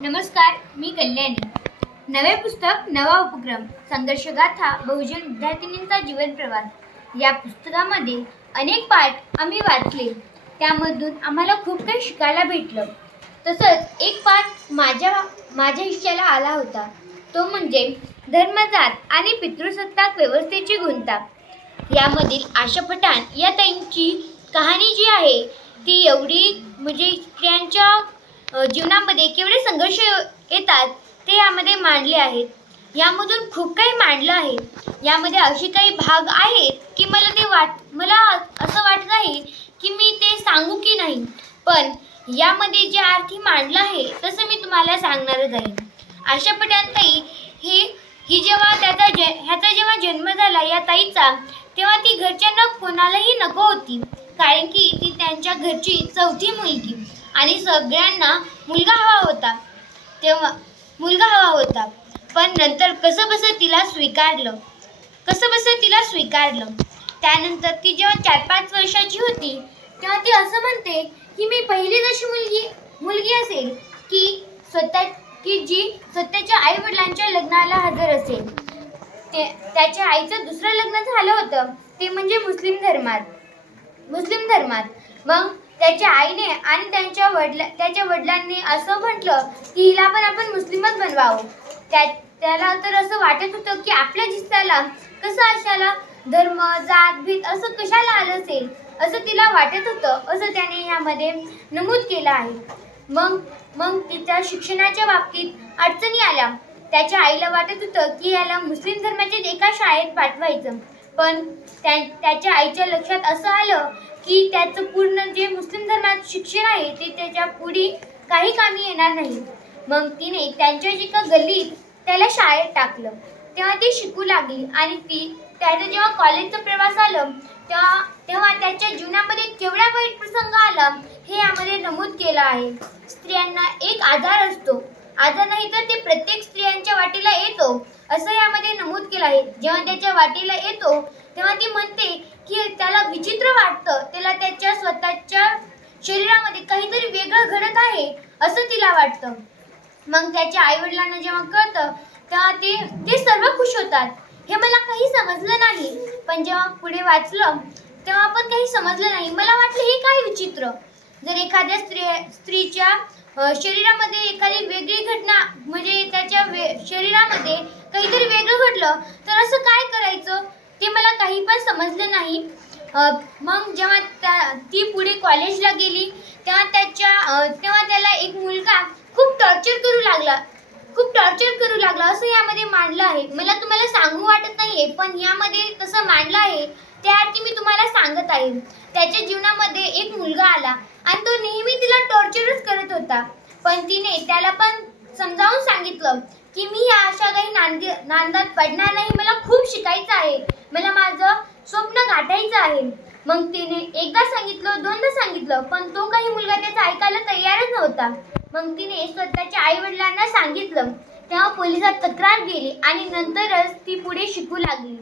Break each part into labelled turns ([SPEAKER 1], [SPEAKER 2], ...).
[SPEAKER 1] नमस्कार मी कल्याणी. नवे पुस्तक नवा उपक्रम संघर्षगाथा बहुजन विद्यार्थिनींचा जीवन प्रवास. या पुस्तकामध्ये अनेक पाठ आम्ही वाचले. त्यामधून आम्हाला खूप काही शिकायला भेटलं. तसंच एक पाठ माझ्या माझ्या हिश्याला आला होता. तो म्हणजे धर्मजात आणि पितृसत्ताक व्यवस्थेची गुंता. यामधील आशा पठाण या ताईंची कहाणी जी आहे ती एवढी म्हणजे स्त्रियांच्या जीवनामध्ये केवढे संघर्ष येतात ते यामध्ये मांडले आहेत. यामधून खूप काही मांडलं आहे. यामध्ये असे काही भाग आहेत की मला ते वाट मला असं वाटत आहे की मी ते सांगू की नाही. पण यामध्ये जे अर्थी मांडलं आहे तसं मी तुम्हाला सांगणारच आहे. आशा पठाण ताई ही ही जेव्हा त्याचा ज ह्याचा जेव्हा जन्म झाला या ताईचा तेव्हा ती घरच्यांना कोणालाही नको होती. कारण की ती त्यांच्या घरची चौथी मुलगी. आणि सगळ्यांना मुलगा हवा होता. तेव्हा मुलगा हवा होता. पण नंतर कसं बसं तिला स्वीकारलं. कसं बसं तिला स्वीकारलं. त्यानंतर ती जेव्हा चार पाच वर्षाची होती तेव्हा ती असं म्हणते की मी पहिलीच अशी मुलगी मुलगी असेल की स्वतः की जी स्वतःच्या आई वडिलांच्या लग्नाला हजर असेल. ते त्याच्या आईचं दुसरं लग्न झालं होतं. ते म्हणजे मुस्लिम धर्मात मुस्लिम धर्मात. मग त्याच्या आईने आणि त्यांच्या वडिला त्याच्या वडिलांनी असं म्हटलं की हिला पण आपण मुस्लिमच बनवावं. त्या त्याला तर असं वाटत होतं की आपल्या जिस्ताला कसं अशाला धर्म जात भीत असं कशाला आलं असेल? असं तिला वाटत होतं. असं त्याने यामध्ये नमूद केलं आहे. मग मग तिच्या शिक्षणाच्या बाबतीत अडचणी आल्या. त्याच्या आईला वाटत होतं की याला मुस्लिम धर्माच्या एका शाळेत पाठवायचं. पण त्या त्याच्या आईच्या लक्षात असं आलं की त्याचं पूर्ण जे मुस्लिम धर्मात शिक्षण आहे ते त्याच्या पुढे काही कामी येणार नाही. मग तिने त्यांच्या एका गल्लीत त्याला शाळेत टाकलं. तेव्हा ती शिकू लागली आणि ती त्याचं जेव्हा कॉलेजचा प्रवास आलं तेव्हा तेव्हा त्याच्या जीवनामध्ये केवढा वाईट प्रसंग आला हे यामध्ये नमूद केलं आहे. स्त्रियांना एक आधार असतो. आता नाही तर ते प्रत्येक स्त्रियांच्या वाटीला येतो असं यामध्ये नमूद केलं आहे. जेव्हा त्याच्या वाटीला येतो तेव्हा ती म्हणते की त्याला विचित्र वाटतं. त्याला त्याच्या स्वतःच्या शरीरामध्ये काहीतरी वेगळं घडत आहे असं तिला वाटतं. मग त्याच्या आई वडिलांना जेव्हा कळतं तेव्हा ते ते सर्व खुश होतात. हे मला काही समजलं नाही. पण जेव्हा पुढे वाचलं तेव्हा पण काही समजलं नाही. मला वाटलं हे काय विचित्र. जर एखाद्या स्त्री स्त्रीच्या शरीरामध्ये एखादी वेगळी घटना म्हणजे त्याच्या वे शरीरामध्ये काहीतरी वेगळं घडलं तर असं काय करायचं? ते मला काही पण समजलं नाही. मग जेव्हा त्या ती पुढे कॉलेजला गेली तेव्हा त्याच्या तेव्हा त्याला एक मुलगा खूप टॉर्चर करू लागला. खूप टॉर्चर करू लागला असं यामध्ये मांडलं आहे. मला तुम्हाला सांगू वाटत नाहीये पण यामध्ये तसं मांडलं आहे त्याआधी मी तुम्हाला सांगत आहे. त्याच्या जीवनामध्ये एक मुलगा आला आणि तो नेहमी तिला टॉर्चरच करत होता. पण तिने त्याला पण समजावून सांगितलं की मी या अशा काही नांदी नांदात पडणार नाही. मला खूप शिकायचं आहे. मला माझं स्वप्न गाठायचं आहे. मग तिने एकदा सांगितलं दोनदा सांगितलं पण तो काही मुलगा त्याचं ऐकायला तयारच नव्हता. मग तिने स्वतःच्या आई वडिलांना सांगितलं. तेव्हा पोलिसात तक्रार गेली आणि नंतरच ती पुढे शिकू लागली.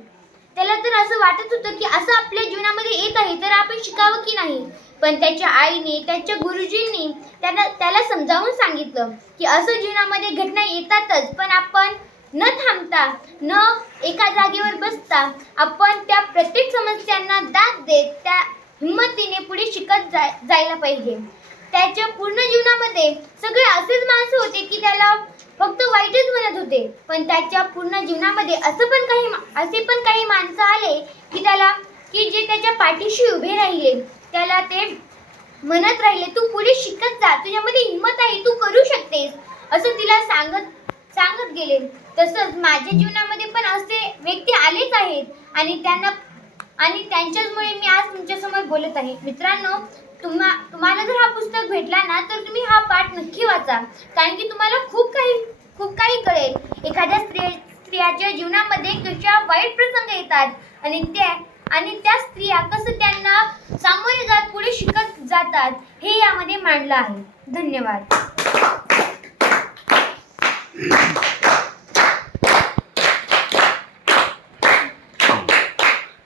[SPEAKER 1] त्याला तर असं वाटत होतं की असं आपल्या जीवनामध्ये येत आहे तर आपण शिकावं की नाही? पण त्याच्या आईने त्याच्या गुरुजींनी त्याला त्याला समजावून सांगितलं की असं जीवनामध्ये घटना येतातच पण आपण न थांबता न एका जागेवर बसता आपण त्या प्रत्येक समस्यांना दाद देत त्या हिंमतीने पुढे शिकत जाय जायला पाहिजे. त्याच्या पूर्ण जीवनामध्ये सगळे असेच माणसं होते की त्याला फक्त वाईटच म्हणत होते. पण त्याच्या पूर्ण जीवनामध्ये असं पण काही असे पण काही माणसं आले की त्याला की जे त्याच्या पाठीशी उभे राहिले त्याला ते म्हणत राहिले तू पुढे शिकत जा तुझ्यामध्ये हिंमत आहे तू करू शकतेस. असं तिला सांगत सांगत गेले. तसंच माझ्या जीवनामध्ये पण असे व्यक्ती आलेच आहेत. आणि त्यांना आणि त्यांच्याचमुळे मी आज तुमच्यासमोर बोलत आहे. मित्रांनो तुम्हा तुम्हाला जर हा पुस्तक भेटला ना तर तुम्ही हा पाठ नक्की वाचा. कारण की तुम्हाला खूप काही खूप काही कळेल. एखाद्या स्त्री स्त्रियाच्या जीवनामध्ये कशा वाईट प्रसंग येतात आणि त्या आणि त्या स्त्रिया कसं त्यांना सामोरे जात पुढे शिकत जातात हे यामध्ये मांडलं आहे. धन्यवाद.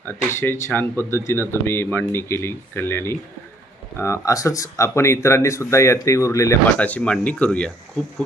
[SPEAKER 2] अतिशय छान पद्धतीनं तुम्ही मांडणी केली कल्याणी. असंच आपण इतरांनी सुद्धा यातही उरलेल्या पाठाची मांडणी करूया. खूप खूप